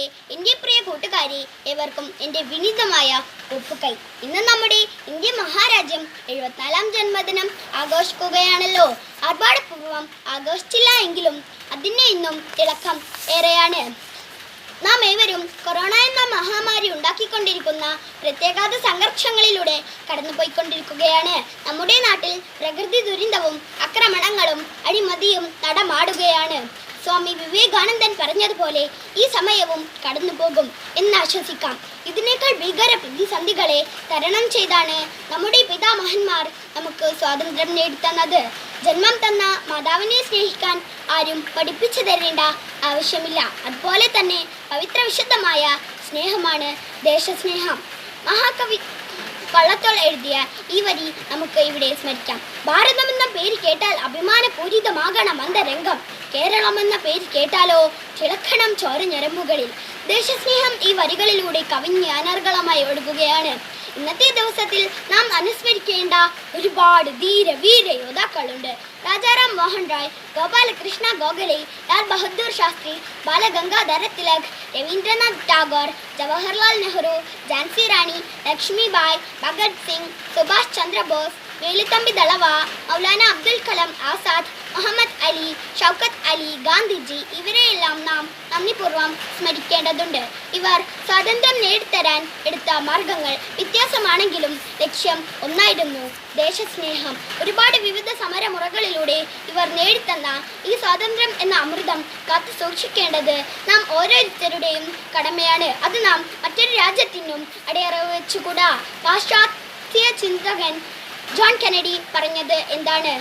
സുഹൃത്തുക്കളെ, എൻ്റെ പ്രിയ കൂട്ടുകാരെ, ഏവർക്കും എൻ്റെ വിനീതമായ ഒപ്പുകൈ. ഇന്ന് നമ്മുടെ ഇന്ത്യ മഹാരാജ്യം 74ാം ജന്മദിനം ആഘോഷിക്കുകയാണല്ലോ. ആർഭാടപൂർവ്വം ആഘോഷിച്ചില്ല എങ്കിലും അതിന് ഇന്നും തിളക്കം ഏറെയാണ്. നാം ഏവരും കൊറോണ എന്ന മഹാമാരി ഉണ്ടാക്കിക്കൊണ്ടിരിക്കുന്ന പ്രത്യേകാത സംഘർഷങ്ങളിലൂടെ കടന്നുപോയിക്കൊണ്ടിരിക്കുകയാണ്. നമ്മുടെ നാട്ടിൽ പ്രകൃതി ദുരന്തവും ആക്രമണങ്ങളും അഴിമതിയും നടമാടുകയാണ്. സ്വാമി വിവേകാനന്ദൻ പറഞ്ഞതുപോലെ ഈ സമയവും കടന്നുപോകും എന്നാശ്വസിക്കാം. ഇതിനേക്കാൾ ഭീകര പ്രതിസന്ധികളെ തരണം ചെയ്താണ് നമ്മുടെ പിതാമഹന്മാർ നമുക്ക് സ്വാതന്ത്ര്യം നേടിത്തന്നത്. ജന്മം തന്ന മാതാവിനെ സ്നേഹിക്കാൻ ആരും പഠിപ്പിച്ചു തരേണ്ട ആവശ്യമില്ല. അതുപോലെ തന്നെ പവിത്ര വിശുദ്ധമായ സ്നേഹമാണ് ദേശസ്നേഹം. മഹാകവി വള്ളത്തോൾ എഴുതിയ ഈ വരി നമുക്ക് ഇവിടെ സ്മരിക്കാം. ഭാരതം എന്ന പേര് കേട്ടാൽ അഭിമാനപൂരിതമാകണം അന്തരംഗം. കേരളം എന്ന പേര് കേട്ടാലോ തിളക്കണം ചോര ഞരമ്പുകളിൽ. ദേശസ്നേഹം ഈ വരികളിലൂടെ കവിഞ്ഞ് അനർഗളമായി ഒഴുകുകയാണ്. ഇന്നത്തെ ദിവസത്തിൽ നാം അനുസ്മരിക്കേണ്ട ഒരുപാട് ധീര വീര യോദ്ധാക്കളുണ്ട്. രാജാറാം മോഹൻ റായ്, ഗോപാലകൃഷ്ണ ഗോഖലെ, ലാൽ ബഹദൂർ ശാസ്ത്രി, ബാലഗംഗാധര തിലക്, രവീന്ദ്രനാഥ് ടാഗോർ, ജവഹർലാൽ നെഹ്റു, ഝാൻസി റാണി ലക്ഷ്മിബായ്, ഭഗത് സിംഗ്, സുഭാഷ് ചന്ദ്രബോസ്, വേലുത്തമ്പി ദളവ, മൗലാന അബ്ദുൽ കലാം ആസാദ്, മുഹമ്മദ് അലി, ഷൗക്കത്ത് അലി, ഗാന്ധിജി ഇവരെയെല്ലാം നാം നന്ദിപൂർവ്വം സ്മരിക്കേണ്ടതുണ്ട്. ഇവർ സ്വാതന്ത്ര്യം നേടിത്തരാൻ എടുത്ത മാർഗങ്ങൾ വ്യത്യാസമാണെങ്കിലും ലക്ഷ്യം ഒന്നായിരുന്നു, ദേശസ്നേഹം. ഒരുപാട് വിവിധ സമരമുറകളിലൂടെ ഇവർ നേടിത്തന്ന ഈ സ്വാതന്ത്ര്യം എന്ന അമൃതം കാത്തു സൂക്ഷിക്കേണ്ടത് നാം ഓരോരുത്തരുടെയും കടമയാണ്. അത് നാം മറ്റൊരു രാജ്യത്തിനും അടിയറവ് വെച്ചുകൂടാ. പാശ്ചാത്യ ചിന്തകൻ ജോൺ കെന്നഡി പറഞ്ഞത് എന്താണ്?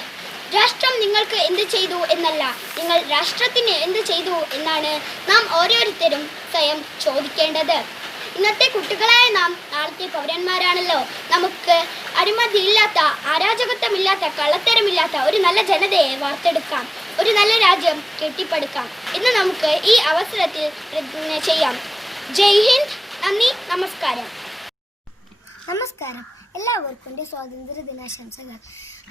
രാഷ്ട്രം നിങ്ങൾക്ക് എന്ത് ചെയ്തു എന്നല്ല, നിങ്ങൾ രാഷ്ട്രത്തിന് എന്ത് ചെയ്തു എന്നാണ് നാം ഓരോരുത്തരും സ്വയം ചോദിക്കേണ്ടത്. ഇന്നത്തെ കുട്ടികളായ നാം നാളത്തെ പൗരന്മാരാണല്ലോ. നമുക്ക് അഴിമതിയില്ലാത്ത, അരാജകത്വമില്ലാത്ത, കള്ളത്തരമില്ലാത്ത ഒരു നല്ല ജനതയെ വാർത്തെടുക്കാം. ഒരു നല്ല രാജ്യം കെട്ടിപ്പടുക്കാം എന്ന് നമുക്ക് ഈ അവസരത്തിൽ പ്രതിജ്ഞ ചെയ്യാം. ജയ് ഹിന്ദ്. നന്ദി, നമസ്കാരം. നമസ്കാരം. എല്ലാവർക്കും എൻ്റെ സ്വാതന്ത്ര്യ ദിനാശംസകൾ.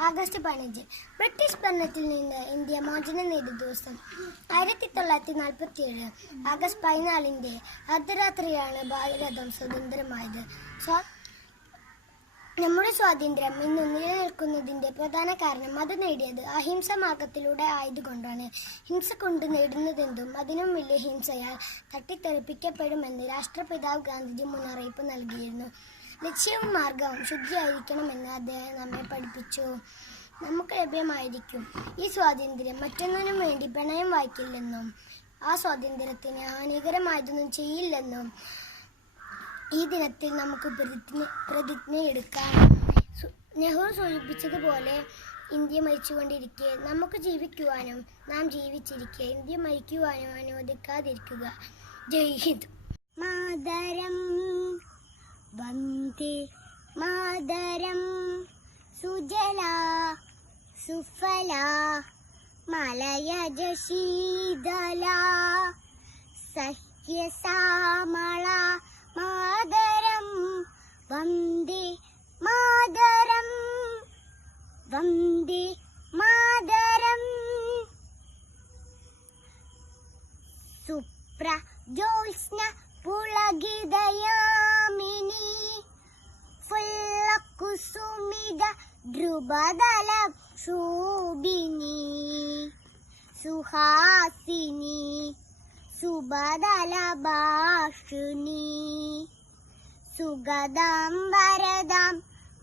ആഗസ്റ്റ് 15 ബ്രിട്ടീഷ് ഭരണത്തിൽ നിന്ന് ഇന്ത്യ മോചനം നേടിയ ദിവസം. 1947 ആഗസ്റ്റ് 14 അർദ്ധരാത്രിയാണ് ഭാരതം സ്വതന്ത്രമായത്. നമ്മുടെ സ്വാതന്ത്ര്യം ഇന്ന് നിലനിൽക്കുന്നതിൻ്റെ പ്രധാന കാരണം അത് നേടിയത് അഹിംസ മാർഗത്തിലൂടെ ആയതുകൊണ്ടാണ്. ഹിംസ കൊണ്ട് നേടുന്നതെന്തും അതിനും വലിയ ഹിംസയാൽ തട്ടിത്തെറിപ്പിക്കപ്പെടുമെന്ന് രാഷ്ട്രപിതാവ് ഗാന്ധിജി മുന്നറിയിപ്പ് നൽകിയിരുന്നു. ലക്ഷ്യവും മാർഗവും ശുദ്ധിയായിരിക്കണമെന്ന് അദ്ദേഹം നമ്മെ പഠിപ്പിച്ചു. നമുക്ക് ലഭ്യമായിരിക്കും ഈ സ്വാതന്ത്ര്യം മറ്റൊന്നിനും വേണ്ടി പണയം വായിക്കില്ലെന്നും ആ സ്വാതന്ത്ര്യത്തിന് ഹാനികരമായതൊന്നും ചെയ്യില്ലെന്നും ഈ ദിനത്തിൽ നമുക്ക് പ്രതിജ്ഞയെടുക്കാം. നെഹ്റു സൂചിപ്പിച്ചതുപോലെ ഇന്ത്യ മരിച്ചുകൊണ്ടിരിക്കെ നമുക്ക് ജീവിക്കുവാനും നാം ജീവിച്ചിരിക്കെ ഇന്ത്യ മരിക്കുവാനും അനുവദിക്കാതിരിക്കുക. ജയ് ഹിന്ദ്. മാതരം വന്ദേ മാതരം സുജലാ സുഫലാ മലയജ ശീതലാ സഹ്യശ്യാമളാ മാതരം വന്ദേ മാതരം വന്ദേ മാതരം. സുപ്രജ്യോത്സ്ന പുളകിതയാമിനി ഫുല്ലകുസുമിത ധ്രുവദല ശോഭിനി സുഹാസിനി സുബദല ഭാഷിണി സുഗദാം വരദാം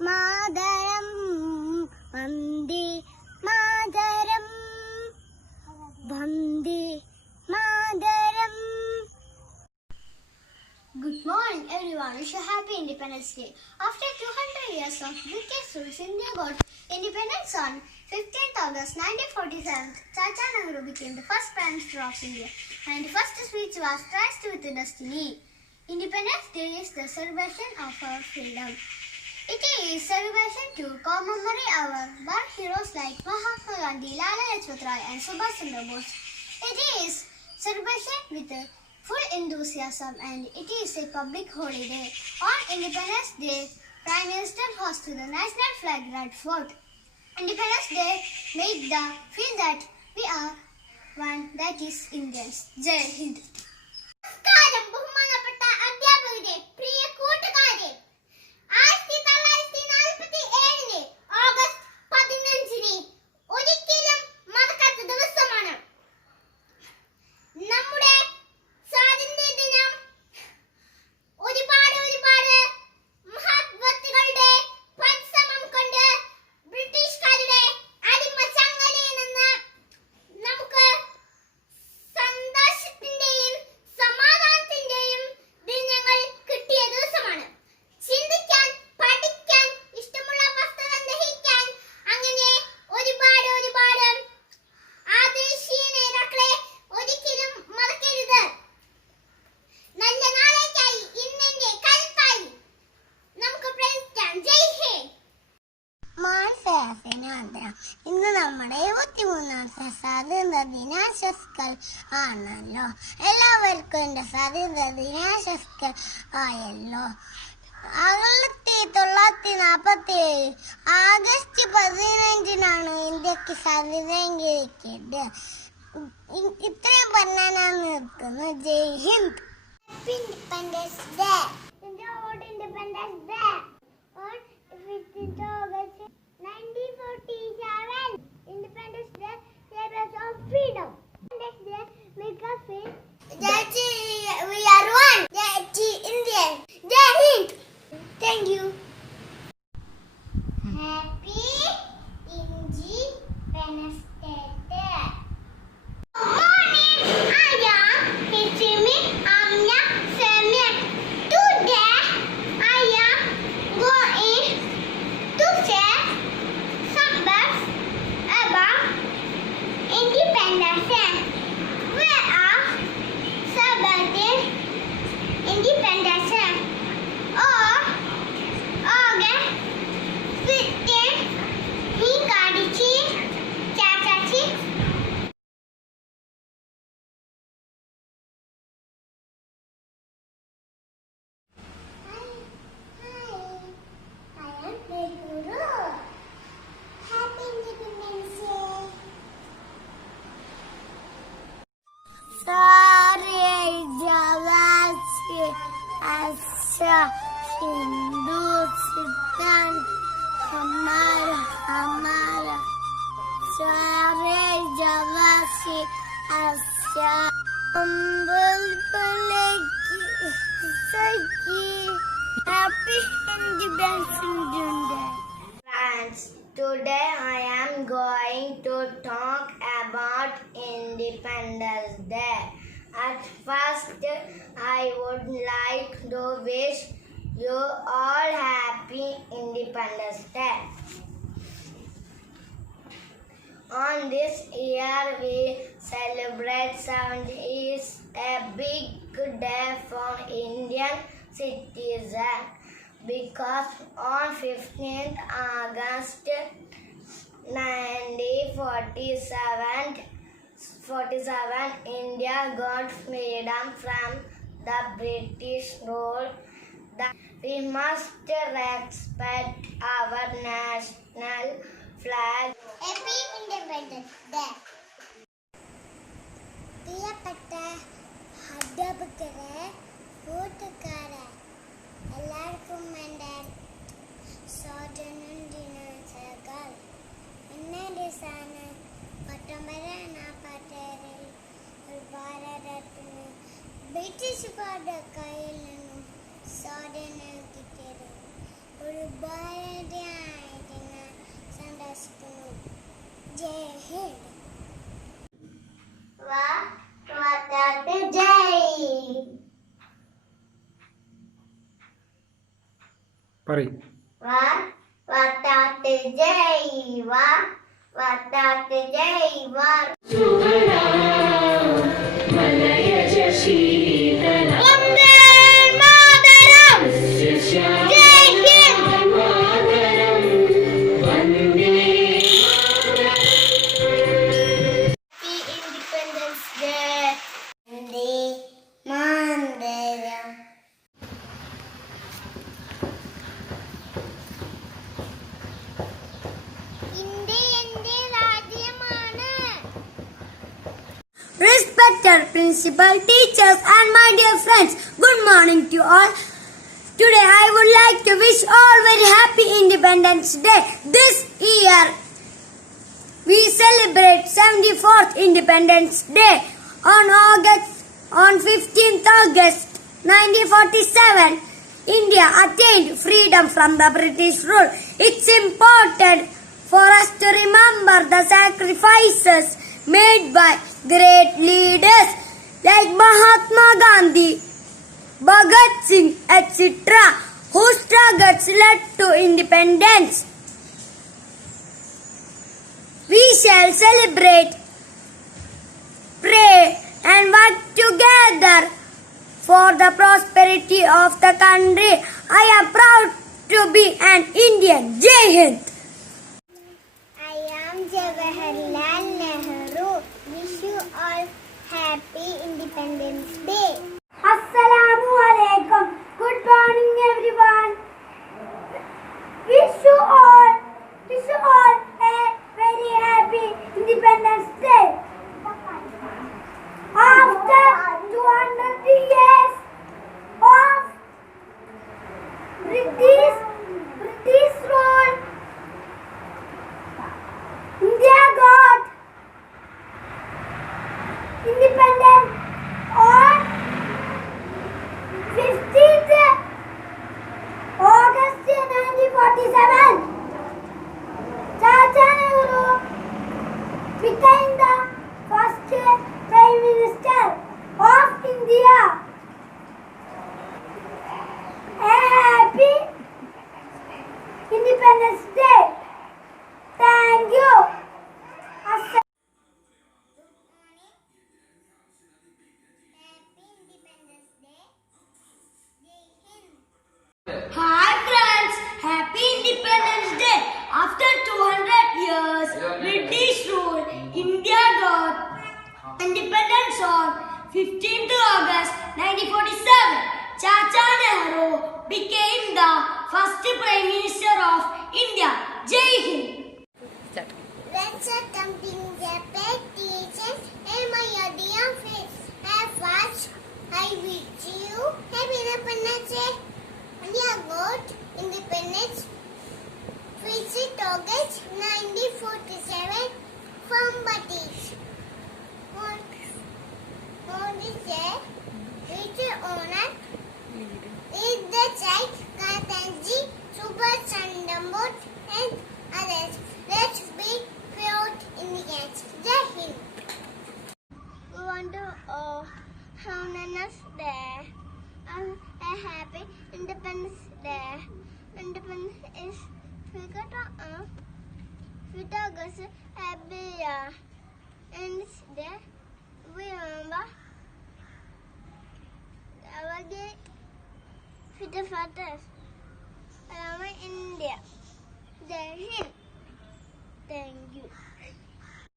മാതരം വന്ദേ മാതരം വന്ദേ Mataram. Good morning everyone. Wish you happy Independence Day. After 200 years of British rule, India got independence on 15th August 1947. Chacha Nehru became the first Prime Minister of India and the first speech was Trust with Destiny. Independence Day is the celebration of our freedom. It is celebration to commemorate our war heroes like Mahatma Gandhi, Lala Lajpat Rai and Subhash Chandra Bose. It is celebration with a full enthusiasm and it is a public holiday. On Independence Day, Prime Minister hosted the national flag at Fort. Independence Day made the feel that we are one, that is Indians. Jai Hind. മാസം സ്വാതന്ത്ര്യ ദിനാശംസകൾ ആണല്ലോ. എല്ലാവർക്കും എൻ്റെ സ്വാതന്ത്ര്യ ദിനാശംസകൾ ആയല്ലോ. 1947 ആഗസ്റ്റ് 15 ഇന്ത്യക്ക് സ്വാതന്ത്ര്യം കിട്ടിയത്. ഇത്രയും പറഞ്ഞാണ് നിർത്തുന്നു. ജയ് Hind. Independence Day. India got Independence Day on 15th August 1947. Independence Day, celebrate of freedom. Independence Day, make us feel that we are one. That Indian. Jai Hind. Thank you. Happy Independence Day. Hindustan हमारा हमारा सारे जवासी आशा Happy Independence Day. Friends, today I am going to talk about Independence Day. At first, I would like to wish you all happy Independence Day. On this year, we celebrate 70 is a big day for Indian citizens because on 15th August 1947, India got freedom from the British rule. We must respect our national flag. Happy Independence Day. പ്രിയപ്പെട്ട അധ്യാപകരെ, കൂട്ടുകാരെ, എല്ലാവർക്കും എൻ്റെ സ്വാതന്ത്ര്യ ദിനാശംസകൾ. ഇന്നേ ദിവസമാണ് 1947 ഭാരതത്തിന് ബ്രിട്ടീഷുകാരുടെ കയ്യിൽ നിന്നും സ്വാതന്ത്ര്യം കിട്ടിയത്. ഒരു ഭാരതീയനായിട്ട് ഞാൻ സന്തോഷിക്കുന്നു. ജയ് ഹിന്ദ്. പറയ്. Respected principal, teachers and my dear friends, good morning to all. Today I would like to wish all very happy Independence Day. This year we celebrate 74th Independence Day on 15th August 1947. India attained freedom from the British rule. It's important for us to remember the sacrifices made by great leaders like Mahatma Gandhi, Bhagat Singh, etc., whose struggles led to independence. We shall celebrate, pray, and work together for the prosperity of the country. I am proud to be an Indian. Jai Hind. I am Jawaharlal Nehru. Happy Independence Day. Assalamu alaikum. Good morning, everyone. Wish you all a very happy Independence Day. After 200 years of British rule, India got independent on 15th August 1947. Chacha Nehru became the first Prime Minister of India. A happy Independence Day. Thank you. Hi friends, Happy Independence Day. After 200 years British rule, India got independence on 15th August 1947. Chacha Nehru became the first Prime Minister of India. Jai Hind. Let's attempting the pet teachers and my dear friends. Have watched. I wish you Happy Independence Day. India got independence 15th August 1947 from British. On this day, which honor is the child Gandhi, Subhash Chandra Bose and others. Let's be proud Indians. Jai Hind. We want to have Nana's Day. A happy Independence Day. Independence is 5th August every year. And this day, we remember our great freedom fighters around India. Jai Hind. Thank you.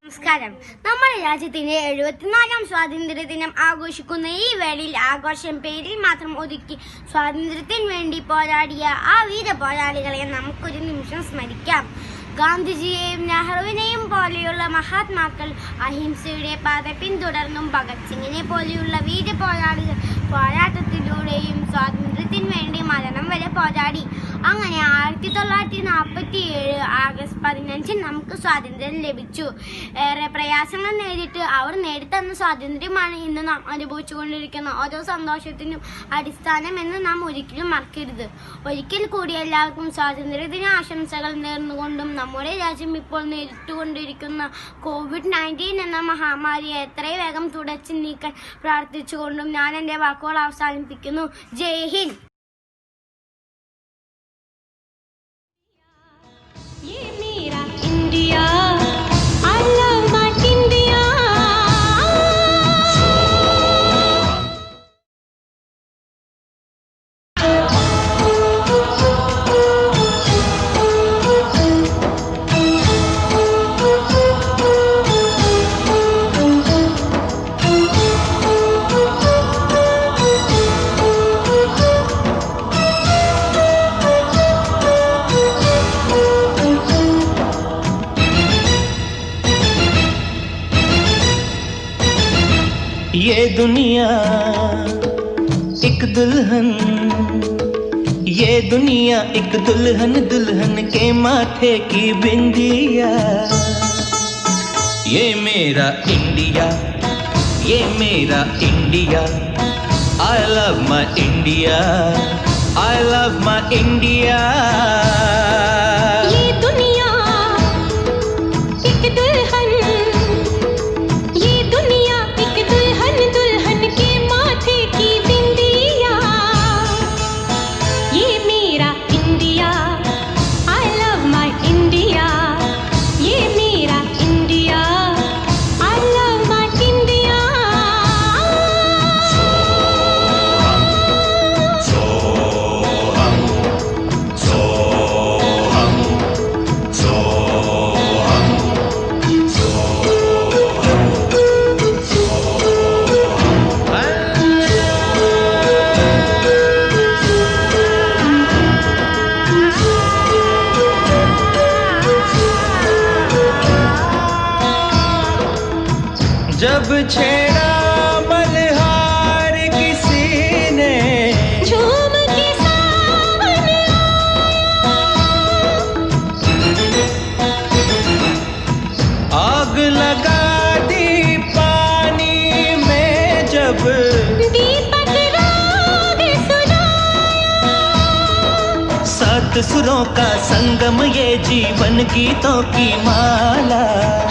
നമസ്കാരം. നമ്മുടെ രാജ്യത്തിന്റെ 74ാം സ്വാതന്ത്ര്യ ദിനം ആഘോഷിക്കുന്ന ഈ വേളയിൽ ആഘോഷം പേരിൽ മാത്രം ഒതുക്കി സ്വാതന്ത്ര്യത്തിന് വേണ്ടി പോരാടിയ ആ വീര പോരാളികളെ നമുക്കൊരു നിമിഷം സ്മരിക്കാം. ഗാന്ധിജിയെയും നെഹ്റുവിനെയും പോലെയുള്ള മഹാത്മാക്കൾ അഹിംസയുടെ പാത പിന്തുടർന്നും ഭഗത് സിംഗിനെ പോലെയുള്ള വീര പോരാളികൾ പോരാട്ടത്തിലൂടെയും സ്വാതന്ത്ര്യത്തിന് വേണ്ടി മരണം വരെ പോരാടി. അങ്ങനെ 1947 ആഗസ്റ്റ് 15 നമുക്ക് സ്വാതന്ത്ര്യം ലഭിച്ചു. ഏറെ പ്രയാസങ്ങൾ നേരിട്ട് അവർ നേടിത്തന്ന സ്വാതന്ത്ര്യമാണ് ഇന്ന് നാം അനുഭവിച്ചുകൊണ്ടിരിക്കുന്ന ഓരോ സന്തോഷത്തിനും അടിസ്ഥാനമെന്ന് നാം ഒരിക്കലും മറക്കരുത്. ഒരിക്കൽ കൂടി എല്ലാവർക്കും സ്വാതന്ത്ര്യദിന ആശംസകൾ നേർന്നുകൊണ്ടും നമ്മുടെ രാജ്യം ഇപ്പോൾ നേരിട്ടുകൊണ്ടിരിക്കുന്ന COVID-19 എന്ന മഹാമാരിയെ എത്രയും വേഗം തുടച്ചു നീക്കാൻ പ്രാർത്ഥിച്ചുകൊണ്ടും ഞാൻ എൻ്റെ വാക്കുകൾ അവസാനിപ്പിക്കുന്നു. ജയ് ഹിന്ദ്. ये दुनिया एक दुल्हन, ये दुनिया एक दुल्हन, दुल्हन के माथे की बिंदिया. ये मेरा इंडिया, ये मेरा India. I love my India, I love my India. ये दुनिया एक दुल्हन, ये दुनिया एक दुल्हन, दुल्हन के माथे की बिंदिया. ये मेरा India, I love my India. ये मेरा India, I love my India. Soham, soham, सात सुरों का संगम ये जीवन गीतों की माला।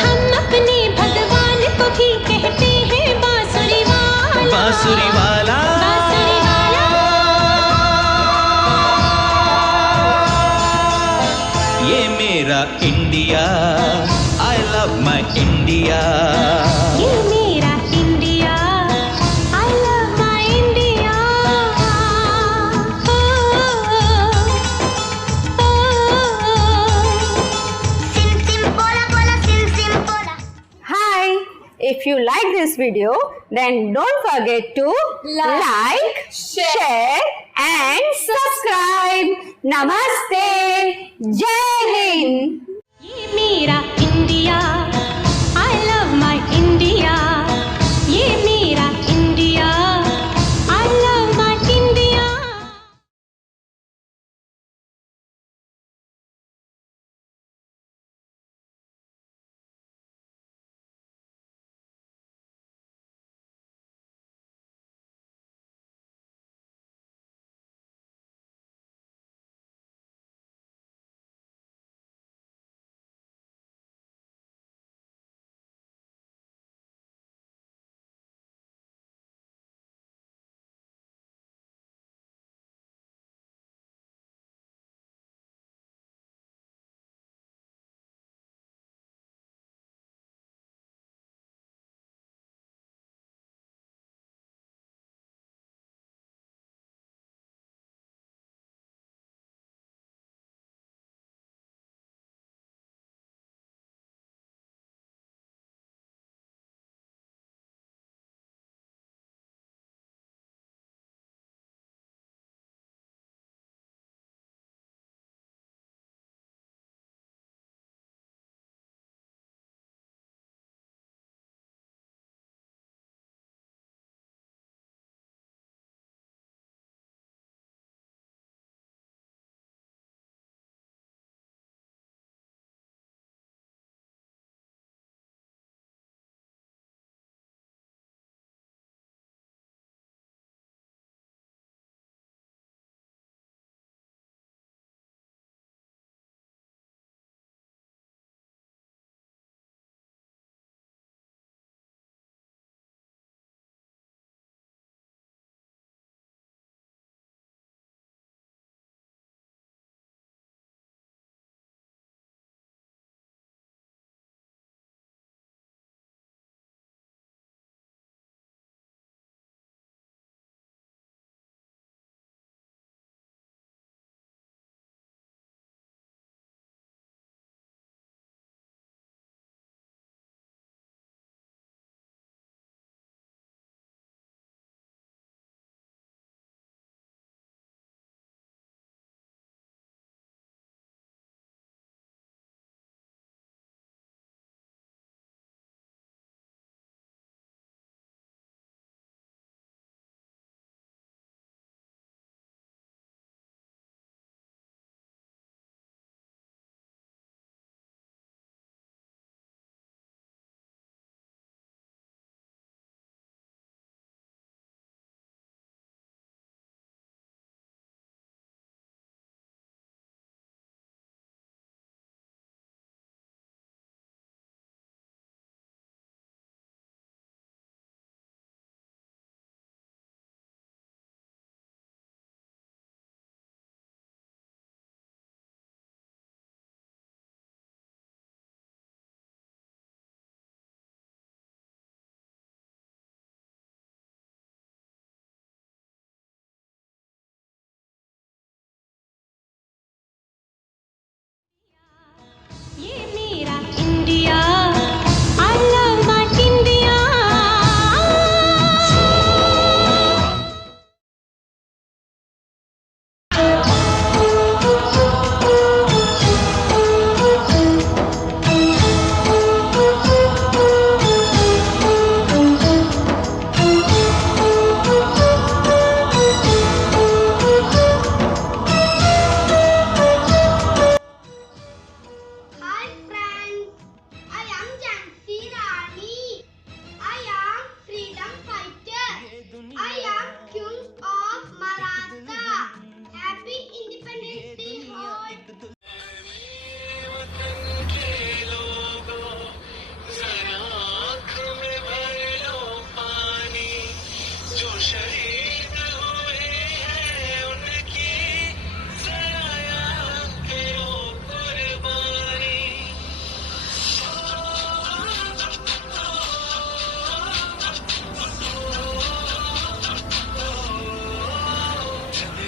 हम अपने भगवान को भी कहते हैं बांसुरी वाला। बांसुरी वाला, बांसुरी वाला। ये मेरा India, I love my India. ये मेरा India, I love my India. Sim sim pola pola sim sim pola. Hi! If you like this video, then don't forget to like, share and subscribe. Namaste! Jai Hind! ये मेरा इंडिया,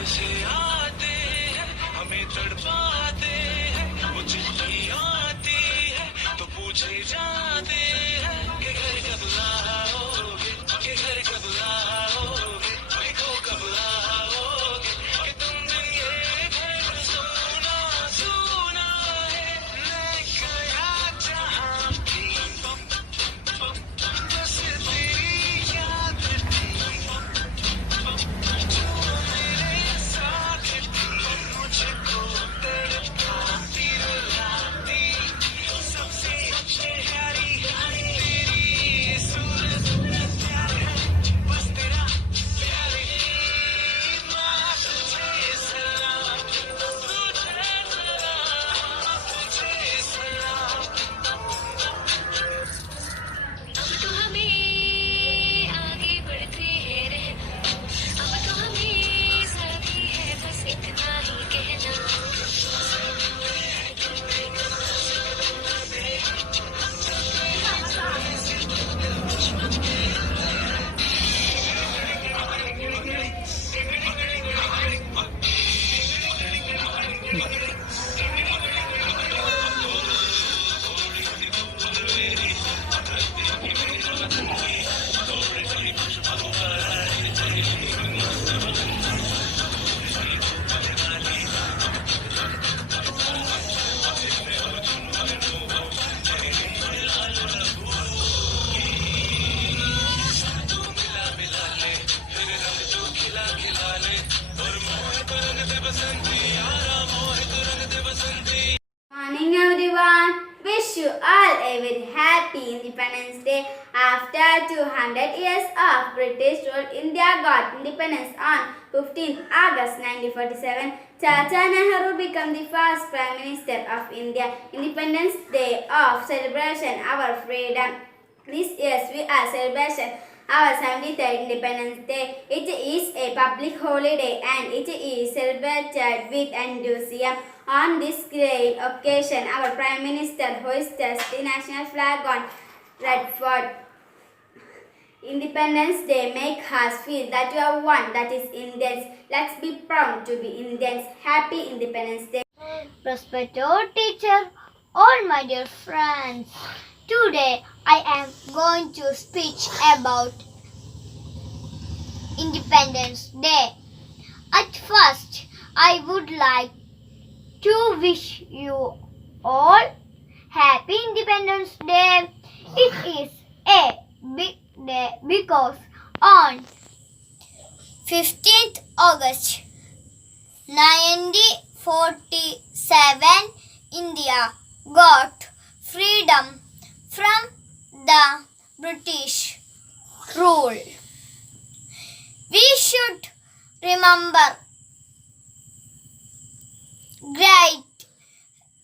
पीछे आते हैं हमें तड़पाते हैं वो चिट्ठी आती है तो पूछे जाते हैं कि घर कब लाओगे कि घर कब लाओगे देखो कब लाओगे कि तुम बिन ये घर सोना सोना है मैं गया जहाँ भी बस तेरी याद थी जो मेरे साथ थी मुझको तड़पाती रुलाती सबसे प्यारी तेरी सूरत प्यार है बस तेरा प्यार ही माँ तुझे सलाम तुझे सलाम अब तो हमें आगे बढ़ते हैं रहना अब तो हमें साथी है बस इतना ही कहना Morning everyone. Wish you all a very happy Independence Day. After 200 years of British rule, India got independence on 15th August 1947. Chacha Nehru became the first Prime Minister of India. Independence Day of celebration our freedom. This year we are celebrating our 73rd Independence Day. It is a public holiday and it is celebrated with enthusiasm. On this great occasion, our Prime Minister hoisted the national flag on Red Fort. Independence Day makes us feel that we are one, that is Indians. Let's be proud to be Indians. Happy Independence Day. Respected teacher, all my dear friends, today I am going to speak about Independence Day. At first, I would like to wish you all Happy Independence Day. It is a big day because on 15th August 1947, India got freedom from the British rule. We should remember great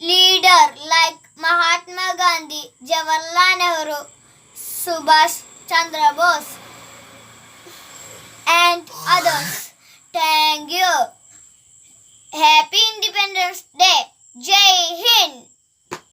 leader like Mahatma Gandhi, Jawaharlal Nehru, Subhash Chandra Bose and others. Thank you. Happy Independence Day. Jai Hind.